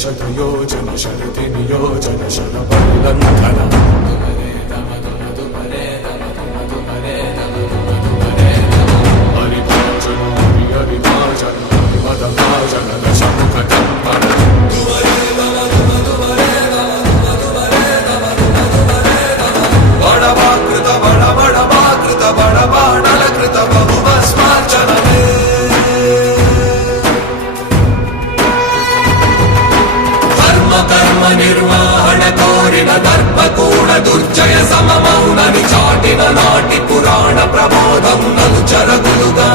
शतयोजन शरति नियोजन शरपरिलङ्घन हरिभाजन हरिभाजन हरिमदभाजन दशमुखटम्बन बडवाकृत बडबडवाकृत बडबाणलकृत बहुभस्मार्चनमे कर्म निर्वाहण कोरिन दर्पकूण दुर्जय सममौननि चाटिन नाटि पुराण प्रबोधं ननु चरगुलुगा